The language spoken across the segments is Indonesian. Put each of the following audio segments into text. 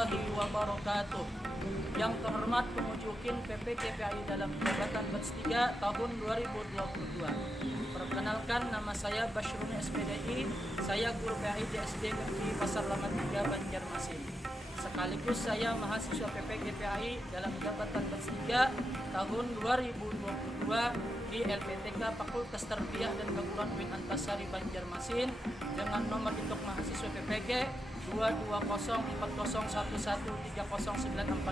warahmatullahi wabarakatuh. Yang terhormat Pemujukin PPKPAI dalam jabatan batch 3 tahun 2022. Perkenalkan, nama saya Bashruni SPDI. Saya guru PAI di SD Negeri Pasar Lama 3 Banjarmasin. Sekaligus saya mahasiswa PPKPAI dalam jabatan batch 3 tahun 2022 di LPTK Fakultas Tarbiyah dan Keguruan UIN Antasari Banjarmasin dengan nomor induk mahasiswa PPK 2204011309095.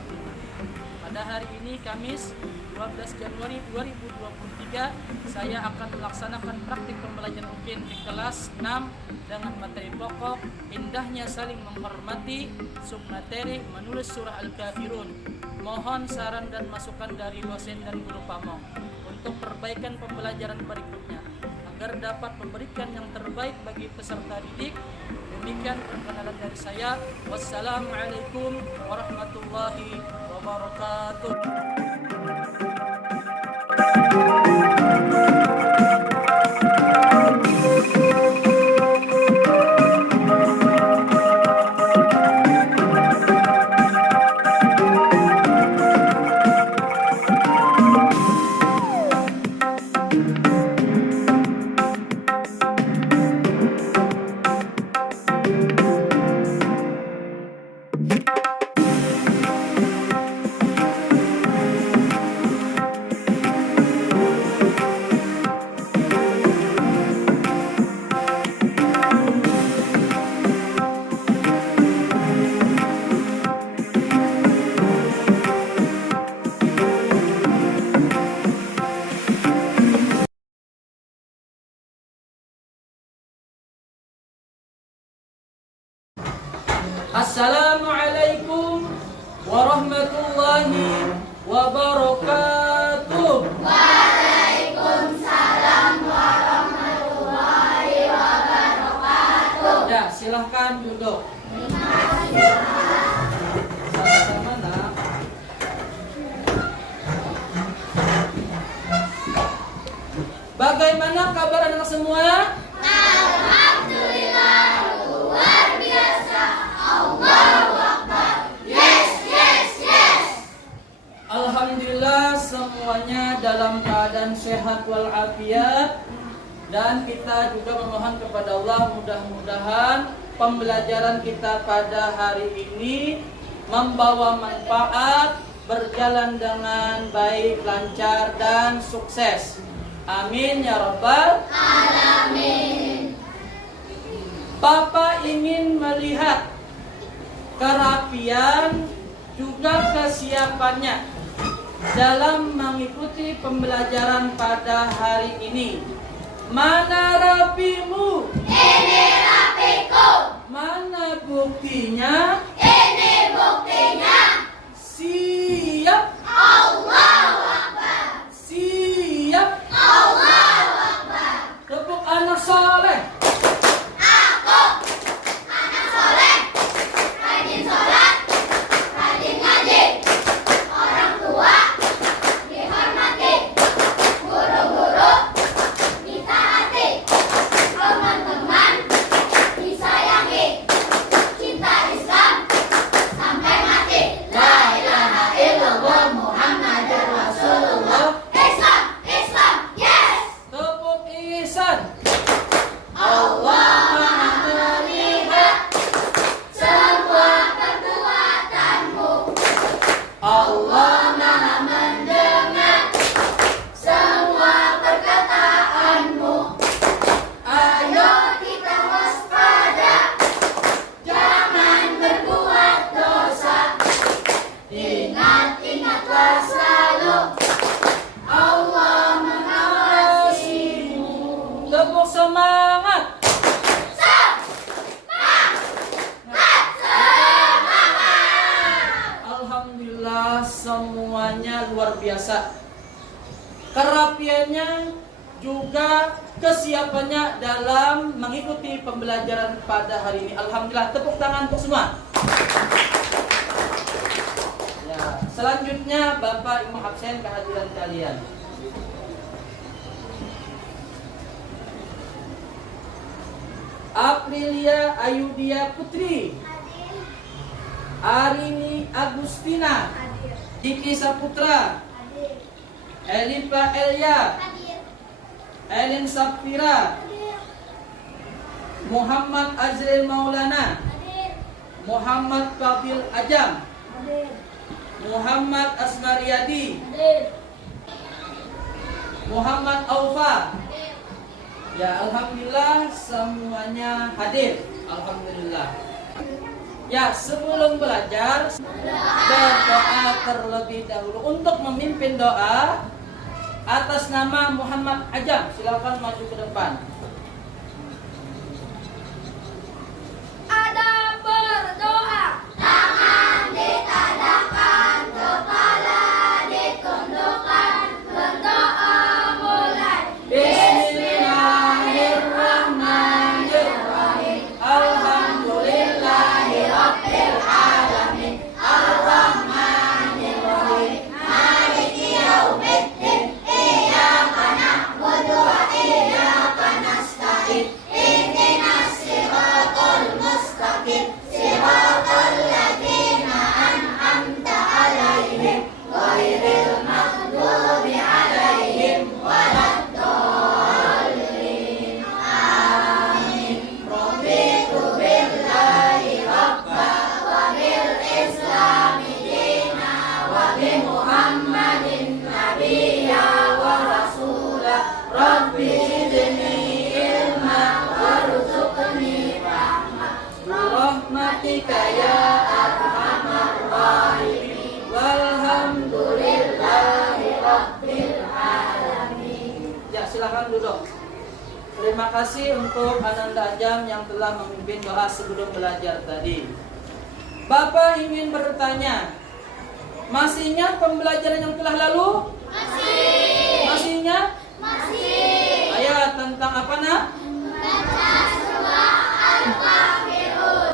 Pada hari ini Kamis 12 Januari 2023 saya akan melaksanakan praktik pembelajaran UKIN di kelas 6 dengan materi pokok indahnya saling menghormati, submateri menulis surah Al-Kafirun. Mohon saran dan masukan dari dosen dan guru pamong untuk perbaikan pembelajaran berikutnya agar dapat memberikan yang terbaik bagi peserta didik. Demikian perkenalan dari saya. Wassalamualaikum warahmatullahi wabarakatuh. Assalamualaikum warahmatullahi wabarakatuh. Waalaikumsalam warahmatullahi wabarakatuh. Ya, silahkan duduk. Sama-sama nak. Bagaimana kabar anak semua? Alhamdulillah, luar biasa. Allahu Akbar. Yes, yes, yes. Alhamdulillah semuanya dalam keadaan sehat walafiat, dan kita juga memohon kepada Allah mudah-mudahan pembelajaran kita pada hari ini membawa manfaat, berjalan dengan baik, lancar dan sukses. Amin ya rabbal Alamin. Bapak ingin melihat kerapian juga kesiapannya dalam mengikuti pembelajaran pada hari ini. Mana rapimu? Ini rapiku. Mana buktinya? Ini buktinya. Siap, Allahu Akbar. siap. Allahu Akbar. Tepuk anak soleh. Aku anak soleh, rajin sholat, rajin ngaji, orang tua dihormati, guru-guru ditaati, teman-teman disayangi, cinta Islam sampai mati. La ilaha illallah Muhammadur Rasulullah. Islam, Islam, yes. Tepuk ihsan. Allah Maha melihat semua perbuatanmu. Allah Maha mendengar semua perkataanmu. Ayo kita waspada, jangan berbuat dosa. Ingat-ingatlah selalu, Allah mengawasimu. Tepuk semangat. Alhamdulillah semuanya luar biasa. Kerapiannya juga kesiapannya dalam mengikuti pembelajaran pada hari ini. Alhamdulillah, tepuk tangan untuk semua. Ya, selanjutnya Bapak Ibu absen kehadiran kalian. Aprilia Ayudia Putri. Arini Agustina, Diki Saputra, Elipa Elia, Elin Sapira, Muhammad Azril Maulana, Muhammad Fadil Ajam, Muhammad Asmariyadi, Muhammad Aufa. Ya, alhamdulillah semuanya hadir. Alhamdulillah. Ya, sebelum belajar berdoa terlebih dahulu. Untuk memimpin doa atas nama Muhammad Ajam, silakan maju ke depan. Ada berdoa, tangan ditadahkan, kepala ditundukkan, berdoa mulai. Bismillahirrahmanirrahim. Alhamdulillahirabbil alamin. Arrahmanirrahim. Maliki yaumiddin, iyyaka na'budu wa iyyaka nasta'in. Ihdinas siratal mustaqim, siratal ladzina an'amta 'alaihim, ghairil maghdubi alaihim waladdallin. Amin. Raditu billahi rabba wa bil islami dina wa bi Muhammadin nabiyya wa rasula. Rabbi zidni ilma warzuqni rahmah. Rahmatika ya arhamar rahimin. Walhamdulillahi rabbil alamin. Ya, silakan duduk. Terima kasih untuk Ananda Ajam yang telah memimpin doa sebelum belajar tadi. Bapak ingin bertanya, masih ingat pembelajaran yang telah lalu? Masih ingat? Ayat tentang apa, nak?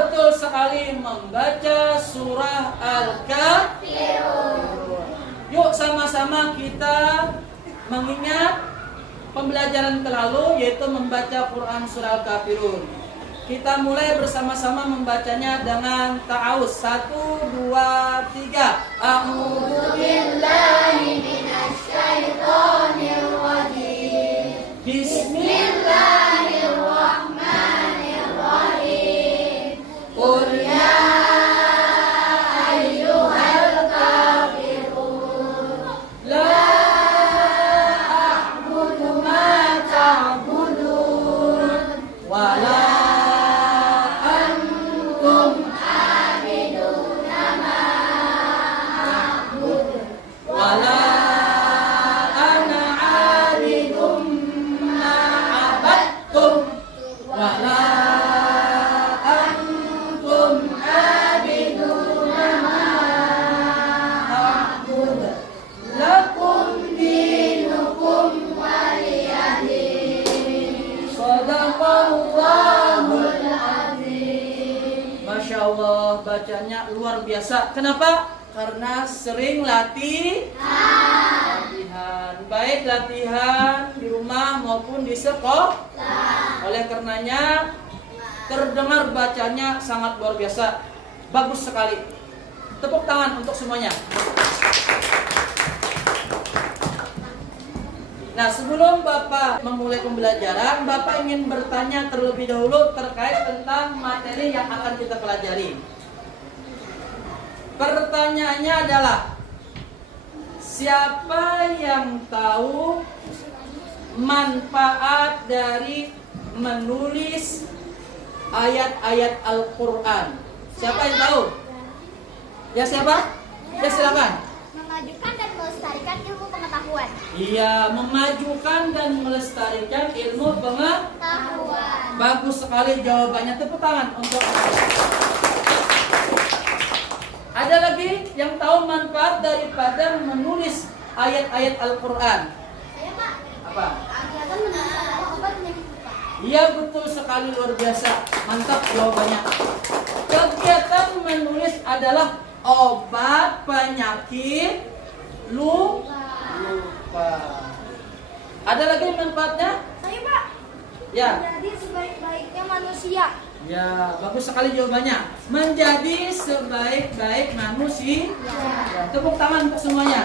Betul sekali, membaca surah Al-Kafirun. Yuk sama-sama kita mengingat pembelajaran terlalu, yaitu membaca Quran surah Al-Kafirun. Kita mulai bersama-sama membacanya dengan ta'awuz. 1, 2, 3. A'udzu billahi minasyaitonir rajim. Bismillahirrahmanirrahim. Qul ya ayyuhal kafirun, la a'budu ma ta'budun, wa la antum abiduna ma a'budu, wa la ana abidum ma abadtum, wa la antum abiduna ma a'budu, lakum dinukum waliyadin. Shadaqallahul azim. Masya Allah, bacanya luar biasa. Kenapa? Karena sering latihan. Baik latihan di rumah maupun di sekolah. Oleh karenanya terdengar bacanya sangat luar biasa. Bagus sekali. Tepuk tangan untuk semuanya. Nah, sebelum Bapak memulai pembelajaran, Bapak ingin bertanya terlebih dahulu terkait tentang materi yang akan kita pelajari. Pertanyaannya adalah, siapa yang tahu manfaat dari menulis ayat-ayat Al-Quran? Siapa yang tahu? Ya, siapa? Ya, silakan. Memajukan dan melestarikan ilmu pengetahuan. Iya, memajukan dan melestarikan ilmu pengetahuan. Bagus sekali jawabannya. Tepuk tangan untuk. Ada lagi yang tahu manfaat daripada menulis ayat-ayat Al-Quran? Saya, Pak. Apa? Kegiatan menulis adalah obat penyakit lupa. Iya, betul sekali, luar biasa. Mantap jawabannya. Kegiatan menulis adalah obat penyakit lupa. Ada lagi manfaatnya? Saya, Pak. Ya. Jadi sebaik-baiknya manusia. Ya, bagus sekali jawabannya. Menjadi sebaik-baik manusia. Ya, tepuk tangan untuk semuanya.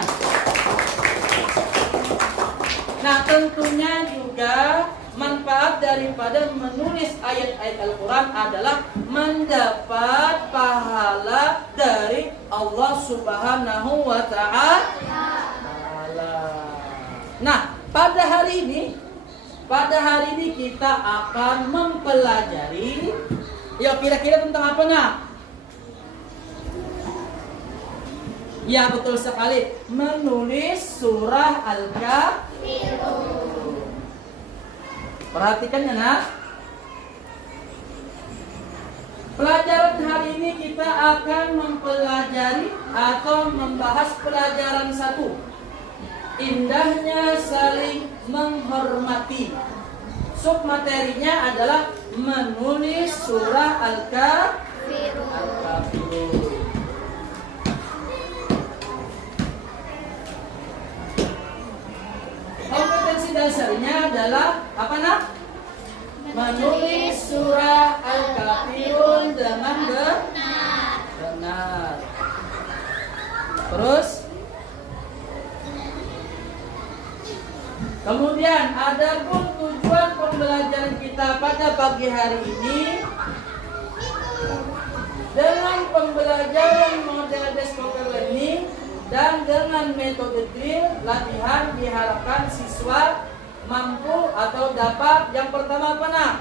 Nah, tentunya juga manfaat daripada menulis ayat-ayat Al-Quran adalah mendapat pahala dari Allah Subhanahu wa Ta'ala. Nah, pada hari ini kita akan mempelajari, ya kira-kira tentang apa nak? Ya betul sekali, menulis surah Al-Kafirun. Perhatikan ya nak. Pelajaran hari ini kita akan mempelajari atau membahas pelajaran 1. Indahnya saling menghormati. Submaterinya adalah menulis surah Al-Kafirun. Kompetensi dasarnya adalah apa nak? Menulis surah Al-Kafirun dengan benar. Terus kemudian adapun tujuan pembelajaran kita pada pagi hari ini, dengan pembelajaran model desktop learning dan dengan metode drill latihan diharapkan siswa mampu atau dapat yang pertama apa nak?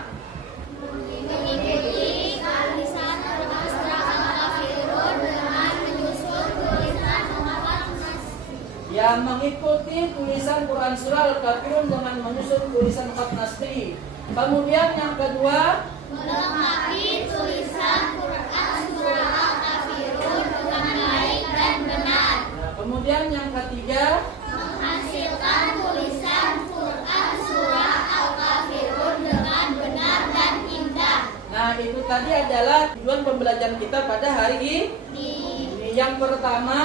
Mengikuti tulisan surah Al-Kafirun dengan menyusun tulisan muhafaat nasri. Yang mengikuti tulisan Quran surah Al-Kafirun dengan menyusun tulisan muhafaat nasri. Kemudian yang kedua, Melengkapi tulisan Quran surah Al-Kafirun dengan baik dan benar. nah, kemudian yang ketiga, Menghasilkan tulisan Quran surah Al-Kafirun dengan benar dan indah. nah itu tadi adalah tujuan pembelajaran kita pada hari ini. Yang pertama,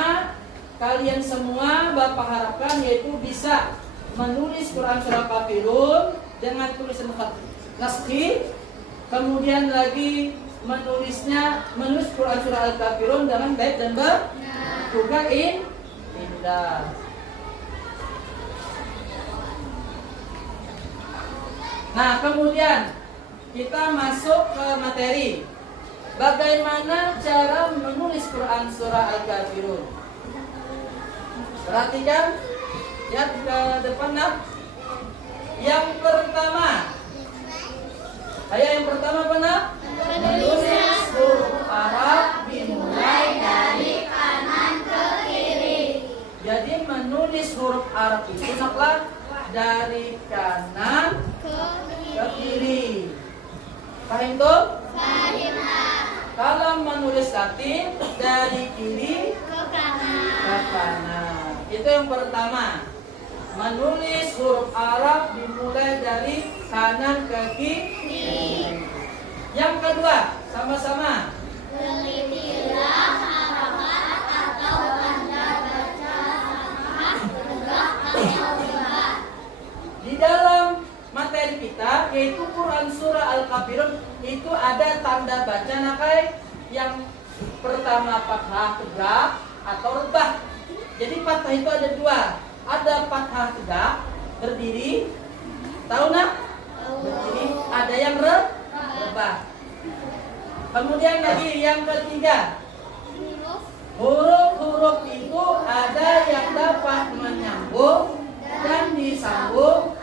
kalian semua Bapak harapkan yaitu bisa menulis Quran surah Al-Kafirun dengan tulisan naskhi. Kemudian lagi menulis Quran surah Al-Kafirun dengan baik dan benar. Juga indah. Nah, kemudian kita masuk ke materi. Bagaimana cara menulis Quran surah Al-Kafirun? Perhatikan, lihat ke depan nak. Yang pertama, yang pertama apa nak? Menulis huruf Arab dimulai dari kanan ke kiri. Jadi menulis huruf Arab itu naklah dari kanan ke kiri. Paham tuh? Kalau menulis Latin dari kiri Ke kanan. ke kanan. Itu yang pertama. Menulis huruf Arab dimulai dari kanan ke kiri. Yang kedua, sama-sama. Telitilah harakat atau tanda baca sama tegak atau lebar. Di dalam materi kita yaitu Quran surah Al-Kafirun itu ada tanda baca nakai. Yang pertama fathah tegak atau rebah. Jadi fathah itu ada dua. Ada fathah tegak berdiri, tahu nak? Berdiri. Ada yang rebah. Kemudian lagi yang ketiga, huruf-huruf itu ada yang dapat menyambung dan disambung,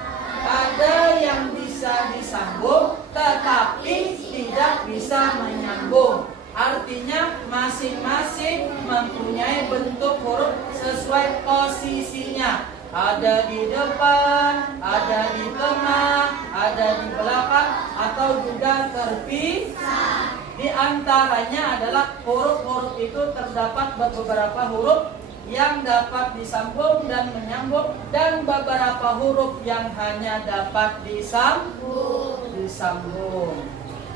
ada yang bisa disambung tetapi tidak bisa menyambung. Artinya masing-masing mempunyai bentuk huruf sesuai posisinya. Ada di depan, ada di tengah, ada di belakang, atau juga terpisah. Di antaranya adalah huruf-huruf itu terdapat beberapa huruf yang dapat disambung dan menyambung, dan beberapa huruf yang hanya dapat disambung.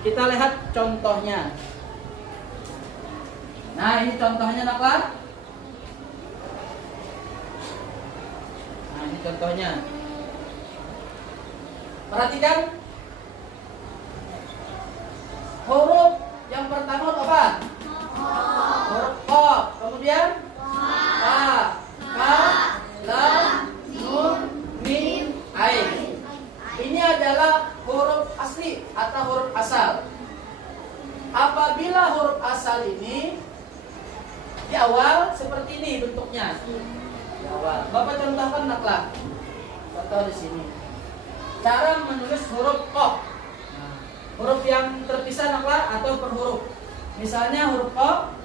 Kita lihat contohnya. Nah, ini contohnya naklah. Nah, ini contohnya. Perhatikan. huruf yang pertama huruf apa? Huruf O. Kemudian A, Ka, Lam, Nun, Mim, Ain. Ini adalah huruf asli atau huruf asal. Apabila huruf asal ini di awal seperti ini bentuknya. Di awal. Bapak contohkan naklah. Contoh di sini. Cara menulis huruf O. Nah, huruf yang terpisah naklah atau per huruf. Misalnya huruf O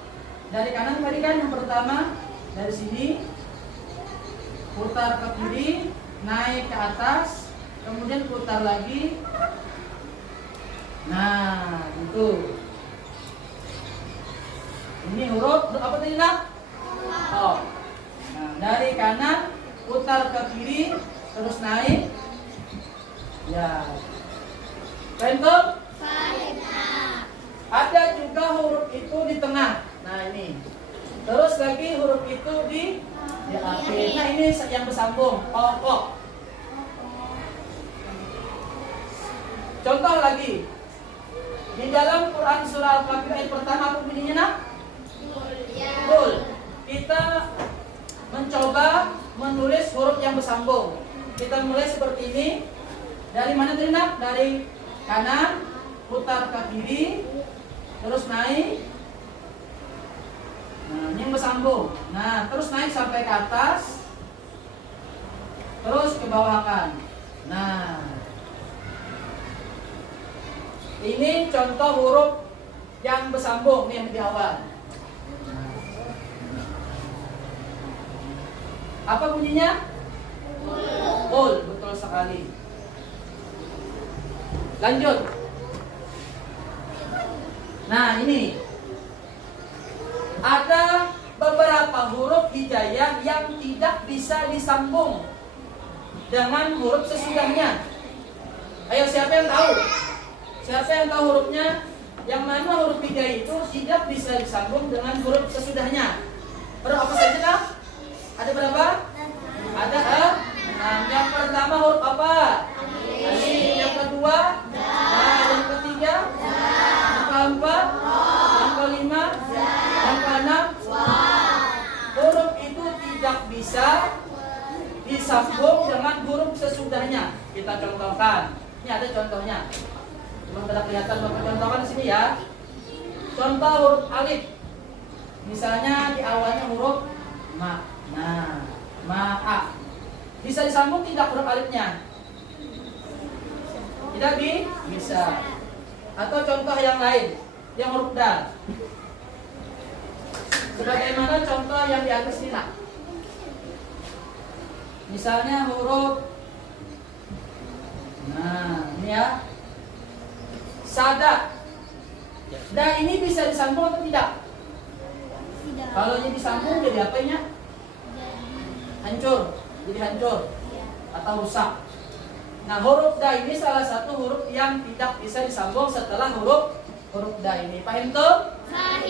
dari kanan tadi kan yang pertama dari sini putar ke kiri, naik ke atas, kemudian putar lagi. Nah, itu. Ini huruf apa tadi nak? O. Nah, dari kanan putar ke kiri, terus naik. Ya. Paham? Ada juga huruf itu di tengah. Nah, ini. Terus lagi huruf itu di akhir. Nah, ini yang bersambung. O. Contoh lagi. Di dalam Quran surah Al-Kafir ayat pertama apa bunyinya nak? Kul. Kita mencoba menulis huruf yang bersambung. Kita mulai seperti ini. Dari mana tadi nak? Dari kanan putar ke kiri, terus naik. Nah, ini yang bersambung. Nah, terus naik sampai ke atas, terus ke bawahkan. Nah, ini contoh huruf yang bersambung nih yang di awal. Apa bunyinya? Ul, betul sekali. Lanjut. Nah, ini ada beberapa huruf hijaiyah yang tidak bisa disambung dengan huruf sesudahnya. Ayo, siapa yang tahu? Siapa yang tahu hurufnya? Yang mana huruf hijaiyah itu tidak bisa disambung dengan huruf sesudahnya? Huruf apa saja kah? Ada berapa? Ada 6. Yang pertama huruf apa? Alif. Yang kedua? Nah, yang ketiga? Yang keempat? Yang kelima? Yang keenam? Huruf itu tidak bisa disambung dengan huruf sesudahnya. Kita contohkan. Ini ada contohnya. Belum tidak kelihatan, Bapak contohkan di sini ya. Contoh huruf alif. Misalnya di awalnya huruf ma. Nah, ma'a. Bisa disambung tidak huruf alifnya? Tidak bisa. Atau contoh yang lain, yang huruf dal. Sebagaimana contoh yang di atas ini. Misalnya huruf, nah ini ya, sada. Dan ini bisa disambung atau tidak? Kalau ini disambung jadi apa ya? Hancur, jadi hancur atau rusak. Nah, huruf da ini salah satu huruf yang tidak bisa disambung setelah huruf da ini. Paham tuh? Paham.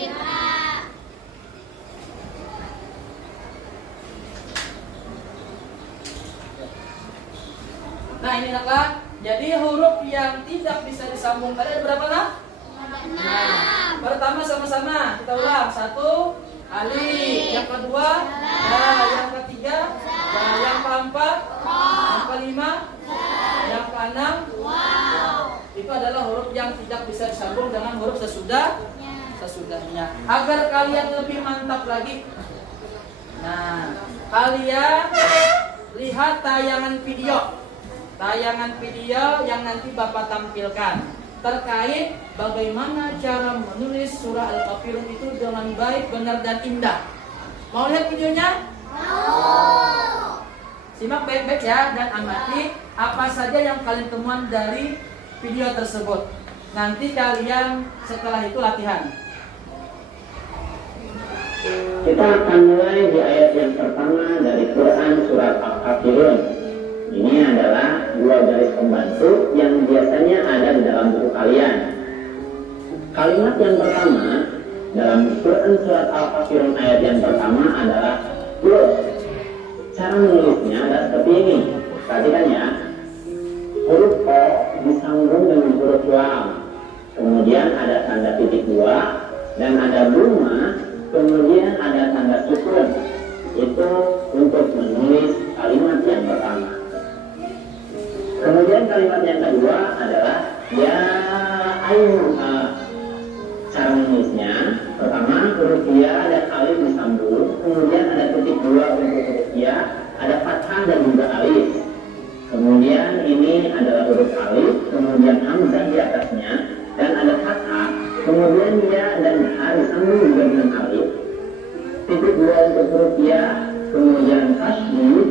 Nah, ini naklah. Jadi huruf yang tidak bisa disambung tadi ada berapa nak? 6. Nah, pertama sama-sama kita ulang. 1 alif, yang kedua yang ketiga yang keempat, yang kelima, yang keenam. Itu adalah huruf yang tidak bisa disambung dengan huruf sesudahnya. Agar kalian lebih mantap lagi, nah, kalian lihat tayangan video yang nanti Bapak tampilkan terkait bagaimana cara menulis surah Al-Kafirun itu dengan baik, benar, dan indah. Mau lihat videonya? Mau. Simak baik-baik ya dan amati apa saja yang kalian temuan dari video tersebut. Nanti kalian setelah itu latihan. Kita akan mulai di ayat yang pertama dari Quran surat Al-Kafirun. Ini adalah 2 garis pembantu yang biasanya ada di dalam buku kalian. Kalimat yang pertama dalam Quran surat Al-Kafirun ayat yang pertama adalah plus. Cara menulisnya adalah seperti ini. Perhatikan ya. Huruf O disambung dengan huruf lam. kemudian ada tanda titik dua, dan ada duma, kemudian ada tanda sukun. Itu untuk menulis kalimat yang pertama. Kemudian kalimat yang kedua adalah ya ayyuha. Cara menulisnya, pertama huruf ya dan alif disambung, kemudian ada titik dua untuk huruf ya, ada fathah dan juga alif. Kemudian ini adalah huruf alif, kemudian hamzah di atasnya, dan ada fathah, kemudian ya dan ha disambung juga dengan alif. Titik dua untuk huruf ya, kemudian tasydid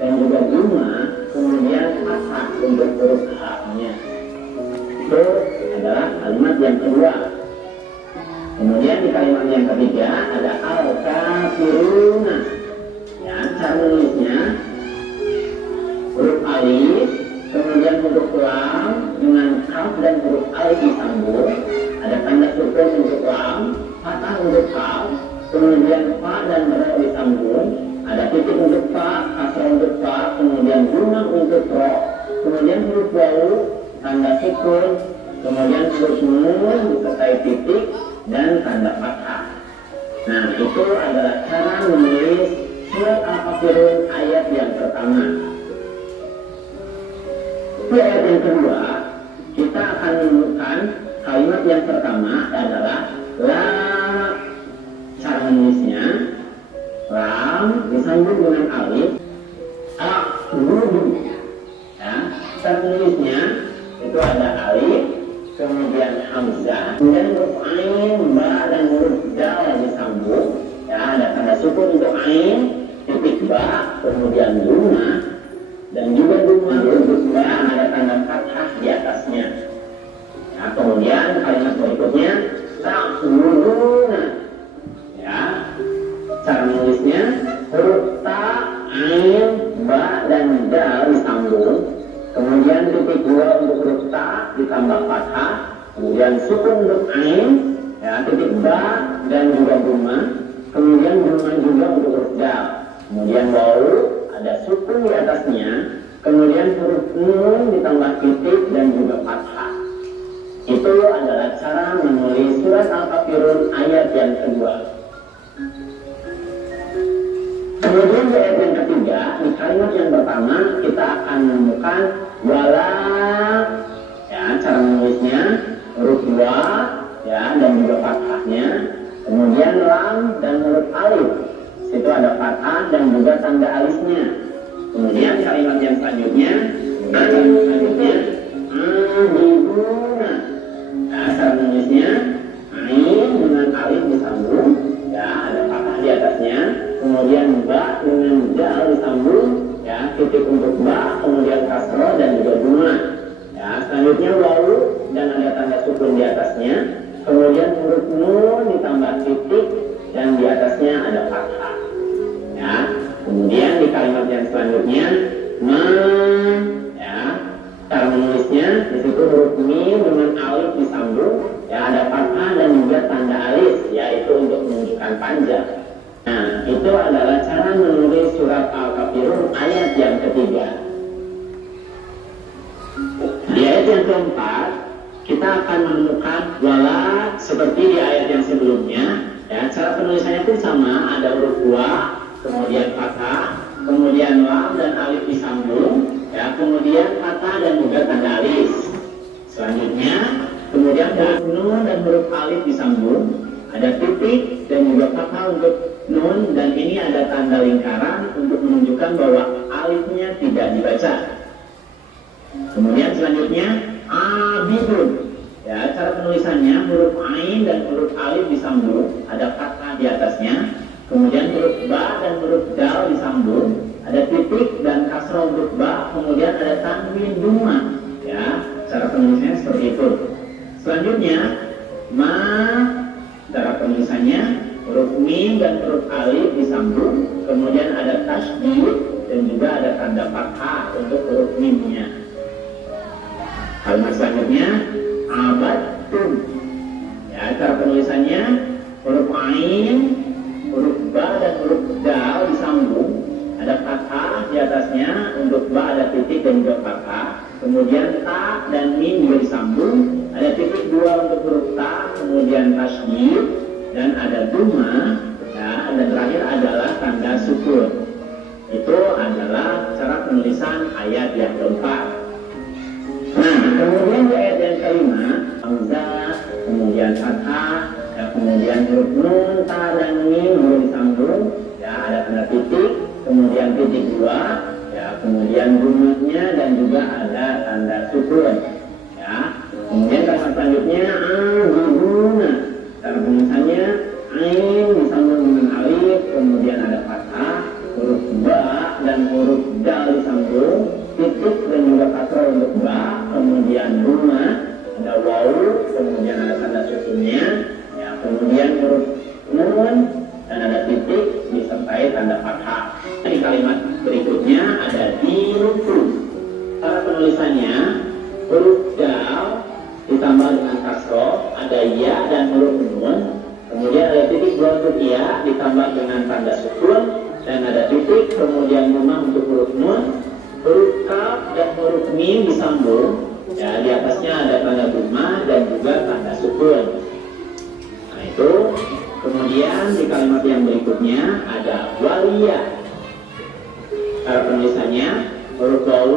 dan juga duma, kemudian fathah untuk huruf ha-nya. Itu adalah kalimat yang kedua. Kemudian di kalimat yang ketiga ada al-kafiruna. Ya, cara menulisnya huruf alif, kemudian huruf lam dengan kaf dan huruf alif disambung, ada tanda sukun untuk lam, fathah untuk kaf, kemudian fa dan ra disambung, ada titik untuk fa, kasrah untuk fa, kemudian guna untuk ro, kemudian huruf wawu, tanda sukun, kemudian huruf nun disertai titik dan tanda fathah. Nah, itu adalah cara menulis surat Al-Kafirun ayat yang pertama. Di ayat yang kedua, kita akan menemukan kalimat yang pertama adalah la. Cara menulisnya, lam disambung dengan alif, a'budu. Ya, cara menulisnya itu ada alif, kemudian hamzah, kemudian huruf ain, ba dan huruf dal disambung. Ya, ada tanda sukun untuk ain, titik ba, kemudian duma, dan juga duma huruf ba ada tanda fathah di atasnya. Nah, kemudian kalimat berikutnya ta'buduna. Ya, cara menulisnya huruf ta, ain, ba dan dal disambung. Kemudian titik dua untuk huruf ta ditambah fathah, kemudian sukun untuk ain, ya, titik ba dan juga duma, kemudian duma juga untuk huruf dal, kemudian wawu ada sukun di atasnya, kemudian huruf nun ditambah titik dan juga fathah. Itu adalah cara menulis surat Al-Kafirun ayat yang kedua. Kemudian di ayat yang ketiga, di kalimat yang pertama kita akan menemukan wala. Ya, cara menulisnya huruf wa, ya, dan juga fathahnya. Kemudian lam dan huruf alif. Itu ada fathah dan juga tanda alifnya. Kemudian kalimat yang selanjutnya, amibuna. Nah, cara menulisnya ain dengan alif disambung, ya, ada fathah di atasnya. Kemudian ba dengan dal disambung, ya, titik untuk ba, kemudian kasroh dan juga duma. Ya, selanjutnya wawu dan ada tanda sukun di atasnya. Kemudian huruf nun ditambah titik dan di atasnya ada fathah. Ya, kemudian di kalimat yang selanjutnya ma, ya, cara menulisnya di situ huruf mim dengan alif disambung, ya, ada fathah dan juga tanda alif, yaitu untuk menunjukkan panjang. Nah, itu adalah cara menulis surat Al-Kafirun ayat yang ketiga. Di ayat yang keempat, kita akan menemukan wala seperti di ayat yang sebelumnya. Ya, cara penulisannya pun sama, ada huruf wa, kemudian fathah, kemudian lam dan alif disambung, ya, kemudian fathah dan juga tanda alif. Selanjutnya, kemudian huruf nun dan huruf alif disambung, ada titik dan juga fathah untuk nun, dan ini ada tanda lingkaran untuk menunjukkan bahwa alifnya tidak dibaca. Kemudian selanjutnya abidun. Ya, cara penulisannya huruf ain dan huruf alif disambung, ada fathah di atasnya. Kemudian huruf ba dan huruf dal disambung, ada titik dan kasrah huruf ba, kemudian ada tanwin duma. Ya, cara penulisannya seperti itu. Selanjutnya ma, cara penulisannya huruf mim dan huruf alif disambung, kemudian ada tasydid dan juga ada tanda fathah untuk huruf mimnya. Kalimat selanjutnya abadtum. Ya, cara penulisannya huruf ain, huruf ba dan huruf dal disambung, ada fathah di atasnya, untuk ba ada titik dan juga fathah, kemudian ta dan mim juga disambung, ada titik dua tasydid dan ada dhamma, ya, dan terakhir adalah tanda sukun. Itu adalah cara penulisan ayat yang keempat. Nah, kemudian di ayat yang kelima, hamzah, kemudian fathah, ya, kemudian huruf nun, ta dan mim huruf disambung, ya, ada tanda titik, kemudian titik dua, ya, kemudian bunyinya dan juga ada tanda sukun, ya. Kemudian kalimat selanjutnya abiduna, cara penulisannya ain disambung dengan alif, kemudian ada fathah, huruf ba dan huruf dal disambung, titik dan juga kasrah untuk ba, kemudian duma, ada waw, kemudian ada tanda sukunnya, ya, kemudian huruf nun dan ada titik disertai tanda fathah. Di kalimat berikutnya ada dinuku. Cara penulisannya huruf dal ditambah dengan kasroh, ada ya dan huruf nun, kemudian ada titik dua untuk ya ditambah dengan tanda sukun, dan ada titik, kemudian rumah untuk huruf nun, huruf kaf dan huruf mim disambung, ya, di atasnya ada tanda dhamma dan juga tanda sukun. Nah itu. Kemudian di kalimat yang berikutnya ada waliyah. Cara penulisannya huruf waw,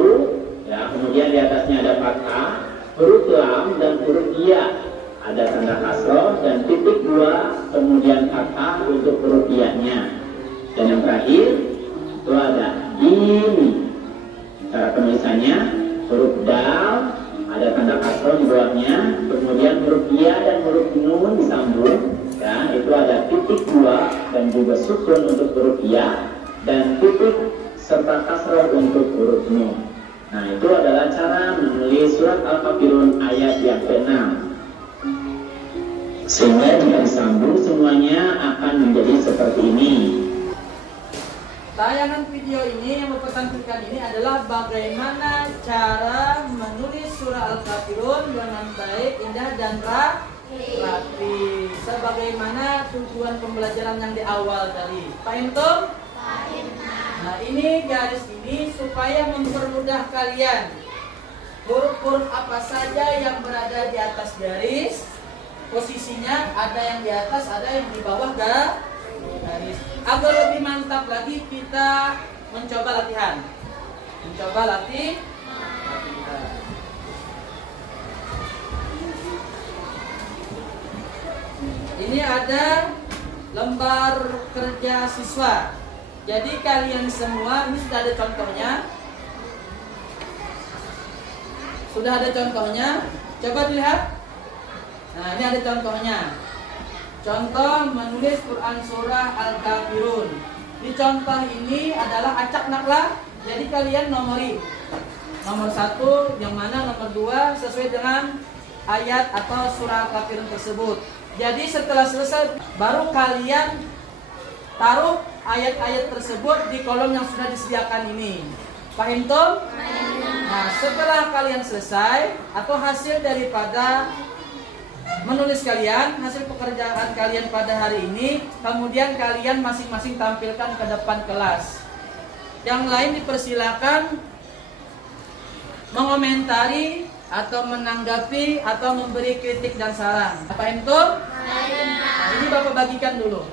ya, kemudian di atasnya ada fathah, huruf lam dan huruf ya, ada tanda kasroh dan titik dua, kemudian fathah untuk huruf ya-nya. Dan yang terakhir itu ada ini. Cara penulisannya huruf dal, ada tanda kasroh di bawahnya, kemudian huruf ya dan huruf nun disambung, ya, itu ada titik dua dan juga sukun untuk huruf ya dan titik serta kasroh untuk huruf nun. Nah itu adalah cara menulis surat Al-Kafirun ayat yang ke-6. Sehingga jika disambung semuanya akan menjadi seperti ini. Tayangan video ini yang mempertampilkan ini adalah bagaimana cara menulis surah Al-Kafirun dengan baik, indah dan rapi. Sebagaimana tujuan pembelajaran yang di awal tadi. Paham tuh? Nah ini garis ini supaya mempermudah kalian. Huruf-huruf apa saja yang berada di atas garis, posisinya ada yang di atas, ada yang di bawah garis. Agar lebih mantap lagi kita mencoba latihan. Latihan. Ini ada lembar kerja siswa. Jadi kalian semua ini sudah ada contohnya. Coba dilihat. Nah, ini ada contohnya. Contoh menulis Quran surah Al-Kafirun. Di contoh ini adalah acak naklah. Jadi kalian nomori. Nomor 1 yang mana, nomor 2 sesuai dengan ayat atau surah Al-Kafirun tersebut. Jadi setelah selesai baru kalian taruh ayat-ayat tersebut di kolom yang sudah disediakan ini. Paham toh? Nah, setelah kalian selesai atau hasil daripada menulis kalian, hasil pekerjaan kalian pada hari ini, kemudian kalian masing-masing tampilkan ke depan kelas. Yang lain dipersilakan mengomentari atau menanggapi atau memberi kritik dan saran. Apa itu? Nah, ini Bapak bagikan dulu.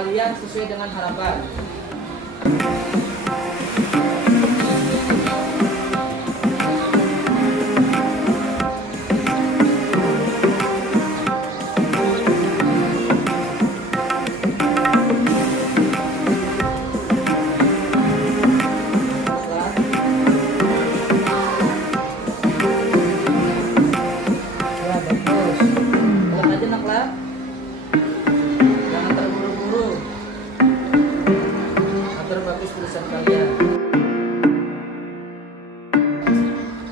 kalian sesuai dengan harapan.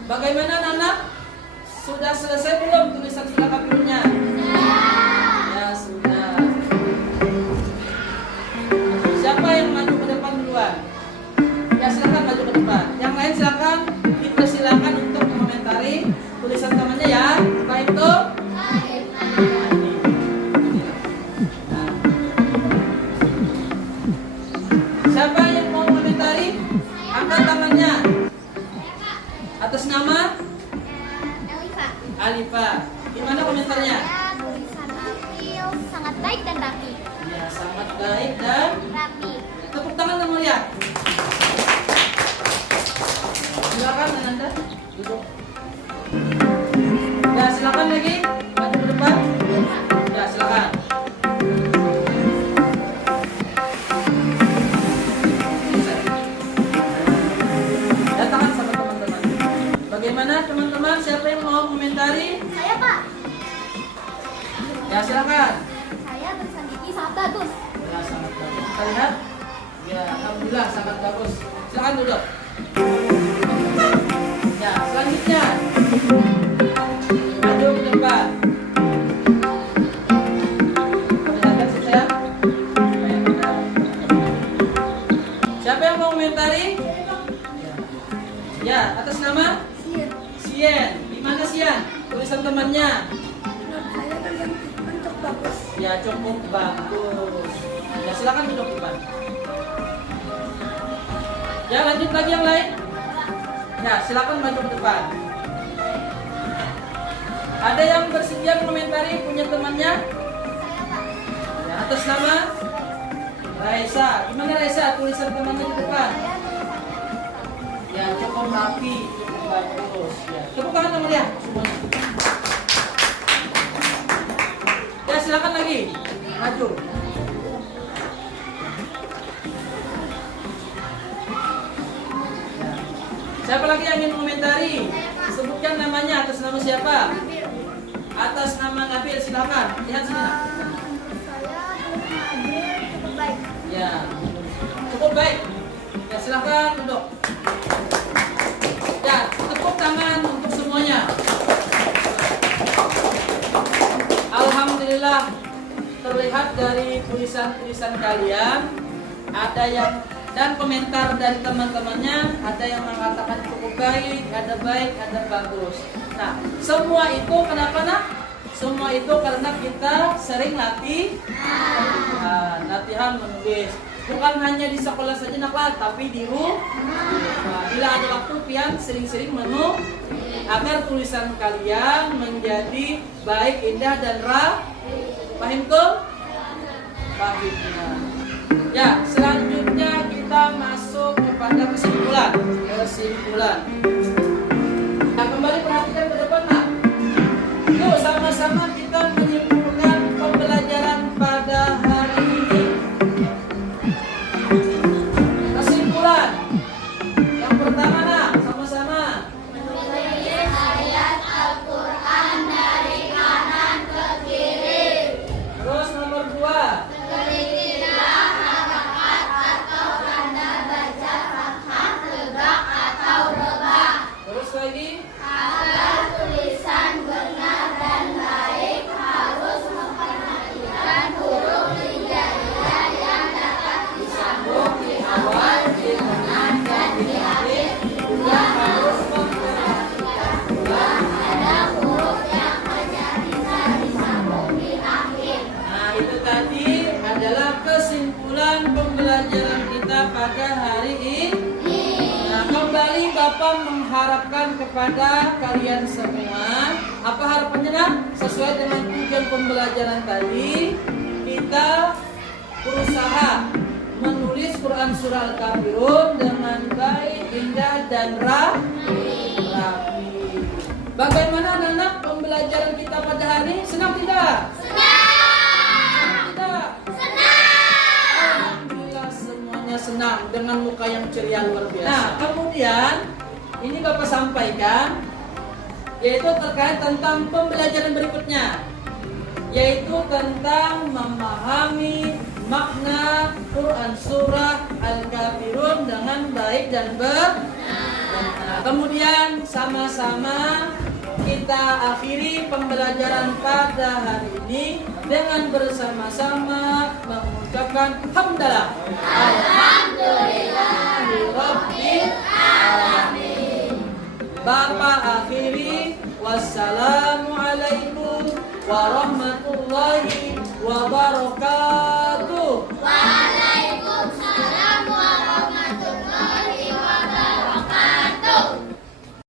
Bagaimana anak-anak? Sudah selesai belum tulisan sila kapilnya? Ya sudah. Siapa yang maju ke depan duluan? Ya silakan maju ke depan. Yang lain silakan dipersilakan untuk mengomentari tulisan temannya ya. Baik tuh. Siapa yang mau mengomentari? Angkat tangannya. Atas nama? Alifa. Gimana komentarnya? Tulisan April sangat baik dan rapi. Ya, sangat baik dan Rapi. tepuk tangan yang mulia. Silakan Ananda duduk. Ya, silakan lagi maju ke depan. Ya, silakan. Tangan sama teman-teman. Bagaimana teman-teman? Siapa yang mau komentari? Saya Pak. Ya, silakan. Saya tulisan gigi sangat bagus. Ya, sangat bagus. Kita lihat. Ya, alhamdulillah sangat bagus. Silakan duduk. Ya, selanjutnya maju ke depan. Perlihatkan sih saya. Siapa yang mau komentari? Ya, atas nama? Sien. Di mana Sien? Tulisan temannya? Saya tulisan untuk bagus. Ya, cukup bagus. Ya, silakan duduk di depan. Ya, lanjut lagi yang lain. Ya, silakan maju ke depan. Ada yang bersedia komentari punya temannya? Ya, atas nama Raisa. Gimana Raisa? Tulisan temannya di depan. Ya, cukup rapi, cukup bagus. Ya, tepuk tangan yang mulia semuanya. Ya, silakan lagi maju. Siapa lagi yang ingin komentari? Sebutkan namanya. Atas nama siapa? Atas nama Nabil, silakan. Lihat sini. Nak. Saya tulisan April cukup baik. Ya, cukup baik. Ya, silakan duduk. Ya, tepuk tangan untuk semuanya. Alhamdulillah, terlihat dari tulisan-tulisan kalian ada yang dan komentar dari teman-temannya, ada yang mengatakan cukup baik, ada bagus. Nah, semua itu kenapa nak? Semua itu karena kita sering latihan menulis. Bukan hanya di sekolah saja nak, tapi di rumah. Bila ada waktu, pian sering-sering menulis agar tulisan kalian menjadi baik, indah dan paham tuh? Pahimnya. Ya, selanjutnya kita masuk kepada kesimpulan. Nah, kembali perhatikan ke depan, nak. Yuk sama-sama kita menyimpulkan pembelajaran pada hari ini. Kesimpulan. Yang pertama, nak, sama-sama. Menulis ayat Al-Quran dari kanan ke kiri. Terus nomor 2. Telitilah harakat atau tanda baca fathah, tegak atau rebah. Terus lagi. Agar tulisan benar dan baik harus memperhatikan huruf hijaiyah yang dapat disambung di awal, di tengah, dan di akhir. Juga harus memperhatikan pula ada huruf yang hanya bisa disambung di akhir. Nah, itu tadi adalah kesimpulan pembelajaran kita pada hari ini. Nah, kembali Bapak mengharapkan kepada kalian semua, apa harapannya nak? Sesuai dengan tujuan pembelajaran tadi, kita berusaha menulis Quran surah Al-Kafirun dengan baik, indah, dan rapi. Bagaimana anak-anak pembelajaran kita pada hari ini? Senang tidak? Senang tidak? Alhamdulillah semuanya senang dengan muka yang ceria luar biasa. Nah, kemudian ini Bapak sampaikan yaitu terkait tentang pembelajaran berikutnya, yaitu tentang memahami makna Quran surah Al-Kafirun dengan baik dan benar. Kemudian sama-sama kita akhiri pembelajaran pada hari ini dengan bersama-sama mengucapkan hamdalah. Alhamdulillahirabbil alamin. Bapak akhiri, wassalamualaikum warahmatullahi wabarakatuh.